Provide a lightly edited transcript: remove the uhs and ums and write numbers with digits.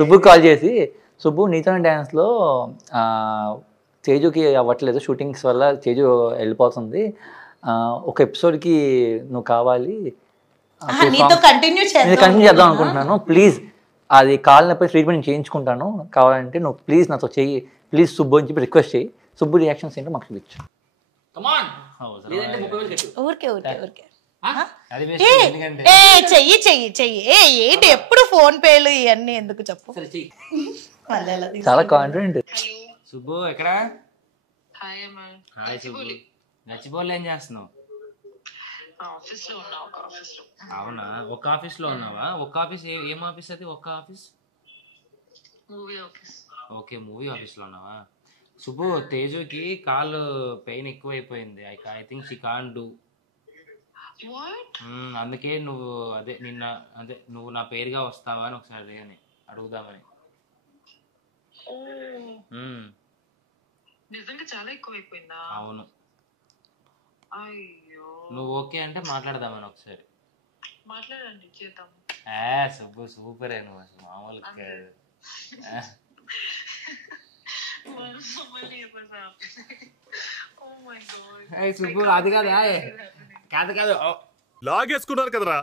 Subbu call చేసి సుబ్బు నీతోనే డ్యాన్స్లో తేజుకి అవ్వట్లేదు షూటింగ్స్ వల్ల తేజు వెళ్ళిపోతుంది ఒక ఎపిసోడ్కి నువ్వు కావాలి కంటిన్యూ చేద్దాం అనుకుంటున్నాను ప్లీజ్ అది కాలినప్పుడు ట్రీట్మెంట్ చేయించుకుంటాను కావాలంటే నువ్వు ప్లీజ్ నాతో చెయ్యి ప్లీజ్ సుబ్బు అని చెప్పి రిక్వెస్ట్ చేయి సుబ్బు రియాక్షన్స్ ఏంటో మాకు చూపించు చెయ్యి చెయ్యి చెయ్యి ఏంటి ఎప్పుడు ఫోన్ పేలు ఇవన్నీ ఎందుకు చెప్పు చాలా కాన్ఫిడెంట్. సుబ్బు ఎక్కడ? హాయ్ సుబ్బు. నచ్చిపోలే ఏం చేస్తున్నావు? అవునా ఒక ఆఫీస్ లో ఉన్నావా? ఒక ఆఫీస్ ఏం ఆఫీస్ అది? ఒక ఆఫీస్ ఓకే మూవీ ఆఫీస్ లో ఉన్నావా? సుబ్బు తేజుకి కాలు పెయిన్ ఎక్కువైపోయింది. I think she can't do. అందుకే నువ్వు నువ్వు నా పేరుగా వస్తావా అని ఒకసారి అని అడుగుదామని. నిజంగా చాలా ఎక్కువైపోయిందా? అవును. అయ్యో నువ్వు ఓకే అంటే మాట్లాడదామని ఒకసారి. మాట్లాడండి చేద్దాం. సుబ్బు సూపరే నువ్వు అసలు మామూలు కాదు. సుబ్బు అది కాదు కాదు కాదు లాగేసుకున్నారు కదరా.